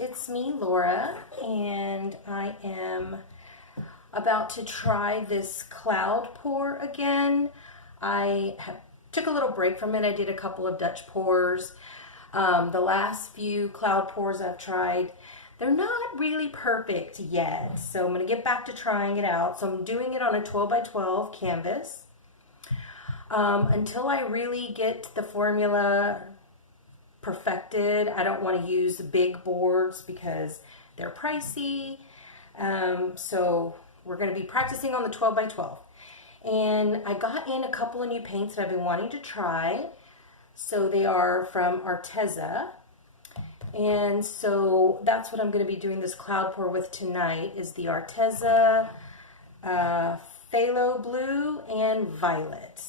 it's me, Laura, and I am about to try this cloud pour again. Took a little break from it. I did a couple of Dutch pours. The last few cloud pours I've tried, they're not really perfect yet, so I'm going to get back to trying it out. So I'm doing it on a 12 by 12 canvas until I really get the formula perfected. I don't want to use big boards because they're pricey. So we're going to be practicing on the 12 by 12. And I got in a couple of new paints that I've been wanting to try. So they are from Arteza. And so that's what I'm going to be doing this cloud pour with tonight is the Arteza Phthalo Blue and Violet.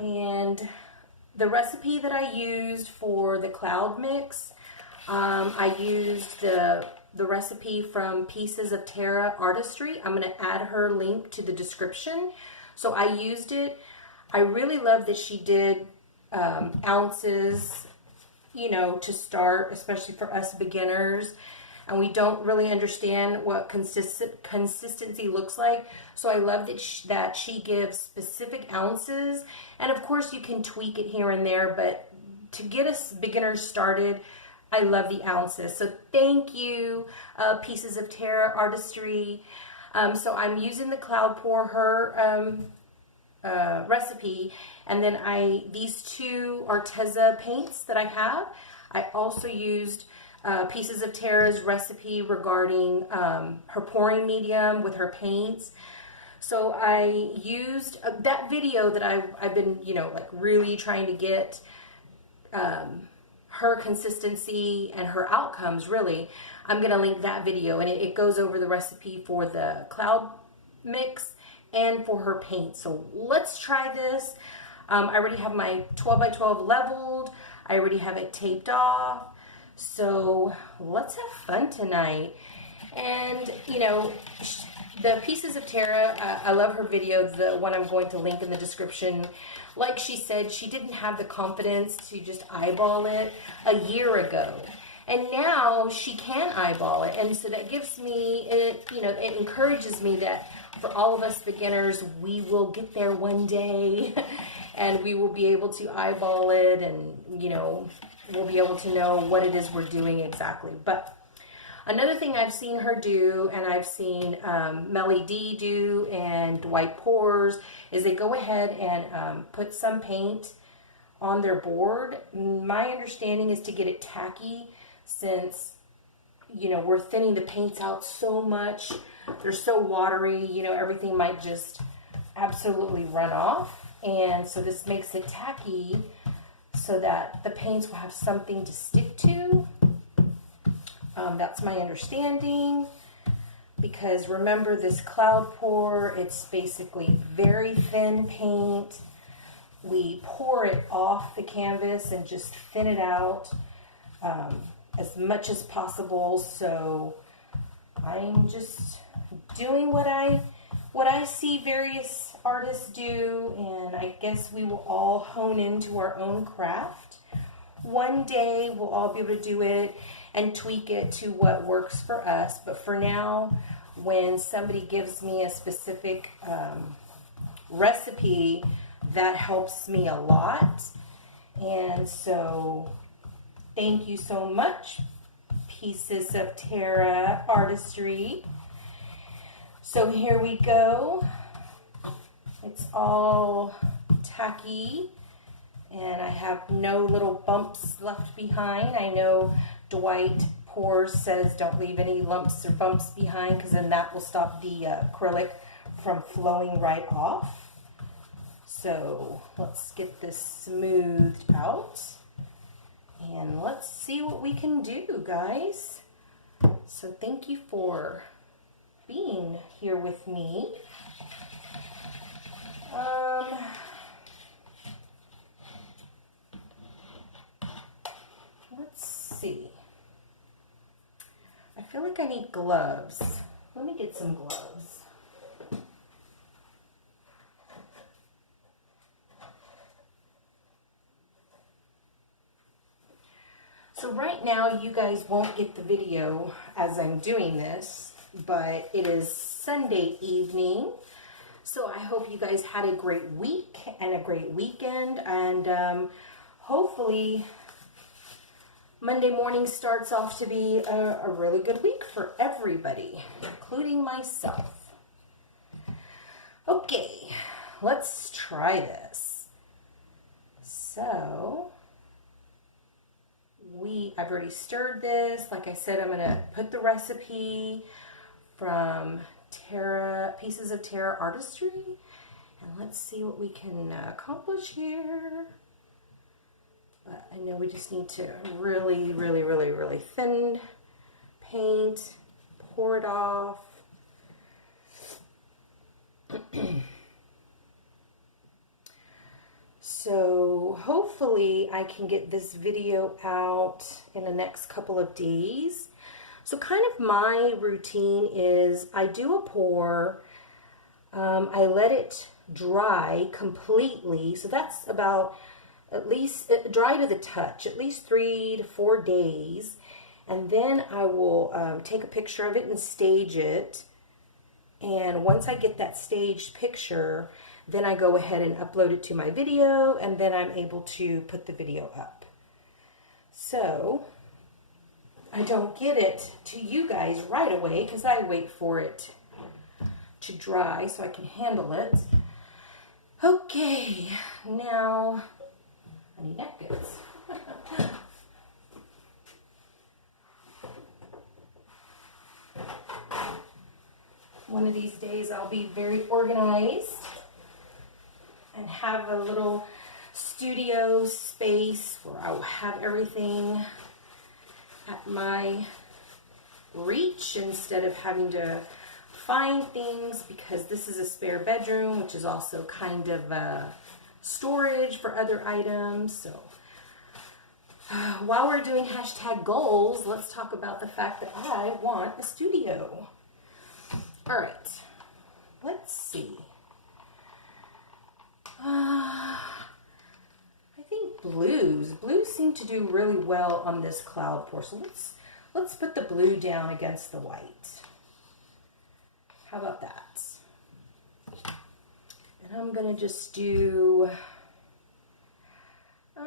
And the recipe that I used for the cloud mix, I used the recipe from Pieces of Tara Artistry. I'm going to add her link to the description. So I used it. I really love that she did ounces, you know, to start, especially for us beginners. And we don't really understand what consistency looks like. So I love that she gives specific ounces. And of course you can tweak it here and there, but to get us beginners started, I love the ounces. So thank you, Pieces of Tara Artistry. So I'm using the cloud pour, her recipe, and then these two Arteza paints that I have. I also used Pieces of Tara's recipe regarding her pouring medium with her paints. So I used that video that I've been, you know, like really trying to get her consistency and her outcomes, really. I'm going to link that video, and it goes over the recipe for the cloud mix and for her paint. So let's try this. I already have my 12 by 12 leveled. I already have it taped off. So let's have fun tonight. And, you know, the Pieces of Tara, I love her video, the one I'm going to link in the description. Like she said, she didn't have the confidence to just eyeball it a year ago. And now she can eyeball it. And so that gives me, you know, it encourages me that for all of us beginners, we will get there one day and we will be able to eyeball it, and, you know, we'll be able to know what it is we're doing exactly. But another thing I've seen her do, and I've seen Melly D do, and Dwight Pours, is they go ahead and put some paint on their board. My understanding is to get it tacky, since, you know, we're thinning the paints out so much. They're so watery, you know, everything might just absolutely run off. And so this makes it tacky so that the paints will have something to stick to. That's my understanding, because remember, this cloud pour, it's basically very thin paint. We pour it off the canvas and just thin it out as much as possible. So I'm just doing what I see various artists do, and I guess we will all hone into our own craft. One day we'll all be able to do it and tweak it to what works for us. But for now, when somebody gives me a specific recipe, that helps me a lot. And so thank you so much, Pieces of Tara Artistry. So here we go. It's all tacky, and I have no little bumps left behind. I know Dwight Pours says don't leave any lumps or bumps behind, because then that will stop the acrylic from flowing right off. So let's get this smoothed out, and let's see what we can do, guys. So thank you for being here with me. Let's see. I feel like I need gloves. Let me get some gloves. So right now you guys won't get the video as I'm doing this, but it is Sunday evening. So I hope you guys had a great week and a great weekend, and hopefully Monday morning starts off to be a really good week for everybody, including myself. Okay, let's try this. So I've already stirred this. Like I said, I'm going to put the recipe from Pieces of Tara Artistry, and let's see what we can accomplish here. But I know we just need to really, really, really, really thin paint, pour it off. So hopefully I can get this video out in the next couple of days. So kind of my routine is I do a pour, I let it dry completely. So that's about at least dry to the touch, at least 3 to 4 days. And then I will take a picture of it and stage it. And once I get that staged picture, then I go ahead and upload it to my video, and then I'm able to put the video up. So I don't get it to you guys right away because I wait for it to dry so I can handle it. Okay, now I need napkins. One of these days I'll be very organized and have a little studio space where I'll have everything at my reach instead of having to find things, because this is a spare bedroom, which is also kind of storage for other items. So while we're doing #goals, let's talk about the fact that I want a studio. All right, let's see. I think blues seem to do really well on this cloud pour. So let's put the blue down against the white. How about that? And I'm gonna just do, I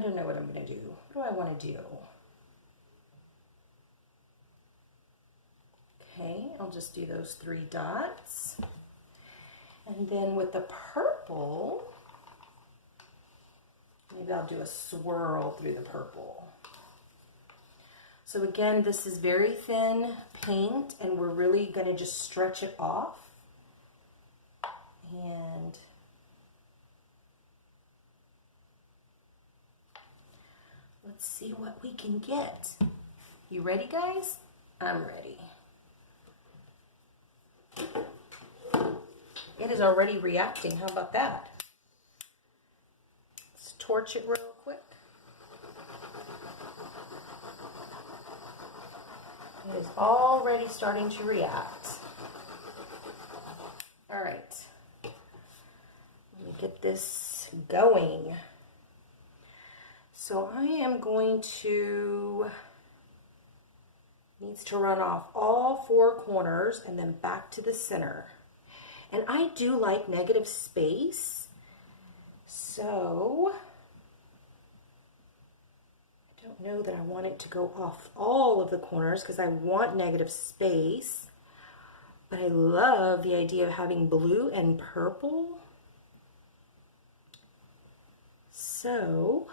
don't know what I'm gonna do. What do I want to do? Okay, I'll just do those 3 dots. And then with the purple, maybe I'll do a swirl through the purple. So again, this is very thin paint, and we're really going to just stretch it off. And let's see what we can get. You ready, guys? I'm ready. It is already reacting. How about that? Let's torch it real quick. It is already starting to react. All right. Let me get this going. So I am going to, needs to run off all 4 corners and then back to the center. And I do like negative space, so I don't know that I want it to go off all of the corners because I want negative space, but I love the idea of having blue and purple. So,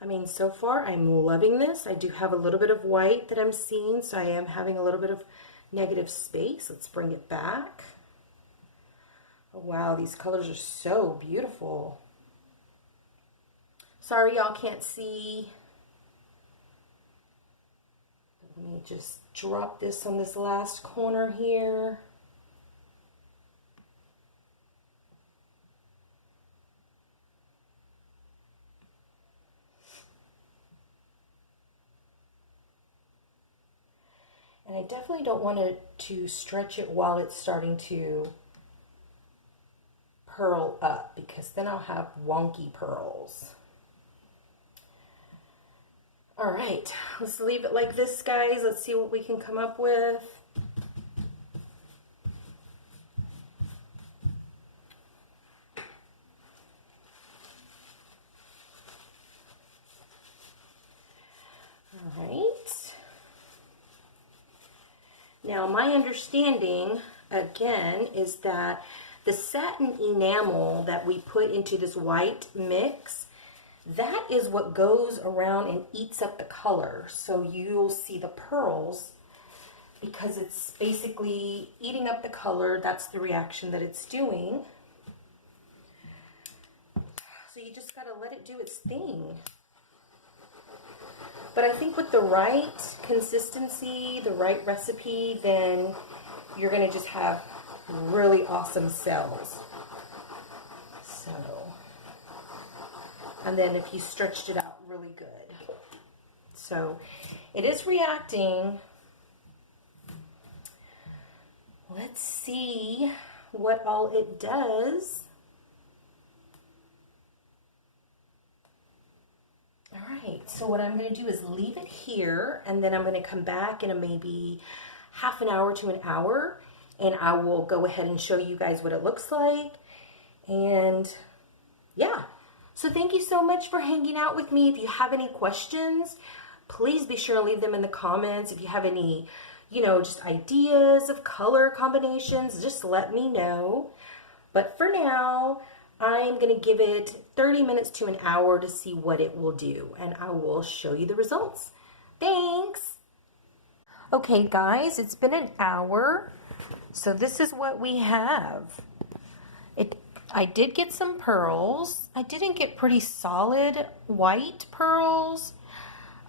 I mean, so far I'm loving this. I do have a little bit of white that I'm seeing, so I am having a little bit of negative space. Let's bring it back. Oh wow, these colors are so beautiful. Sorry y'all can't see. Let me just drop this on this last corner here. And I definitely don't want to stretch it while it's starting to pearl up, because then I'll have wonky pearls. All right, let's leave it like this, guys. Let's see what we can come up with. All right. Now, my understanding, again, is that the satin enamel that we put into this white mix, that is what goes around and eats up the color. So you'll see the pearls because it's basically eating up the color. That's the reaction that it's doing. So you just gotta let it do its thing. But I think with the right consistency, the right recipe, then you're gonna just have really awesome cells. So, and then if you stretched it out really good. So it is reacting. Let's see what all it does. All right, so what I'm going to do is leave it here, and then I'm going to come back in a maybe half an hour to an hour, and I will go ahead and show you guys what it looks like. And yeah, so thank you so much for hanging out with me. If you have any questions, please be sure to leave them in the comments. If you have any, just ideas of color combinations, just let me know. But for now, I'm going to give it 30 minutes to an hour to see what it will do, and I will show you the results. Thanks! Okay guys, it's been an hour, so this is what we have. I did get some pearls. I didn't get pretty solid white pearls.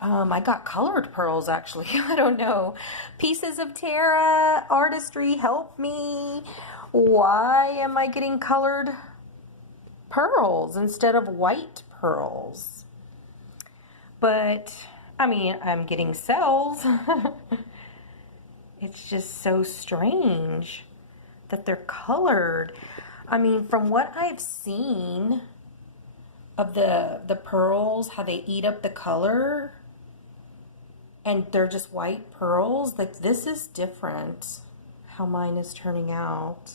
I got colored pearls actually. I don't know. Pieces of Tara Artistry, help me. Why am I getting colored pearls instead of white pearls? But I mean, I'm getting cells. It's just so strange that they're colored. I mean, from what I've seen of the pearls, how they eat up the color, and they're just white pearls, like this is different how mine is turning out.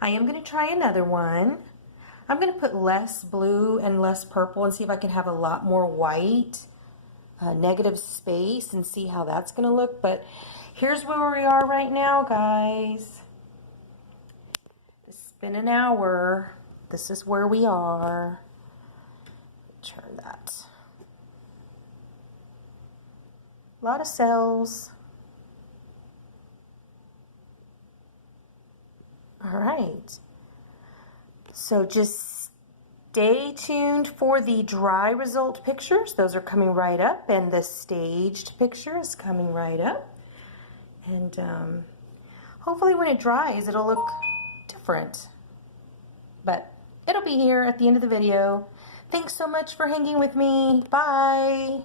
I am going to try another one. I'm going to put less blue and less purple and see if I can have a lot more white, negative space, and see how that's going to look. But here's where we are right now, guys. It's been an hour. This is where we are. Turn that. A lot of cells. All right. So just stay tuned for the dry result pictures. Those are coming right up, and the staged picture is coming right up. And hopefully when it dries, it'll look different. But it'll be here at the end of the video. Thanks so much for hanging with me. Bye.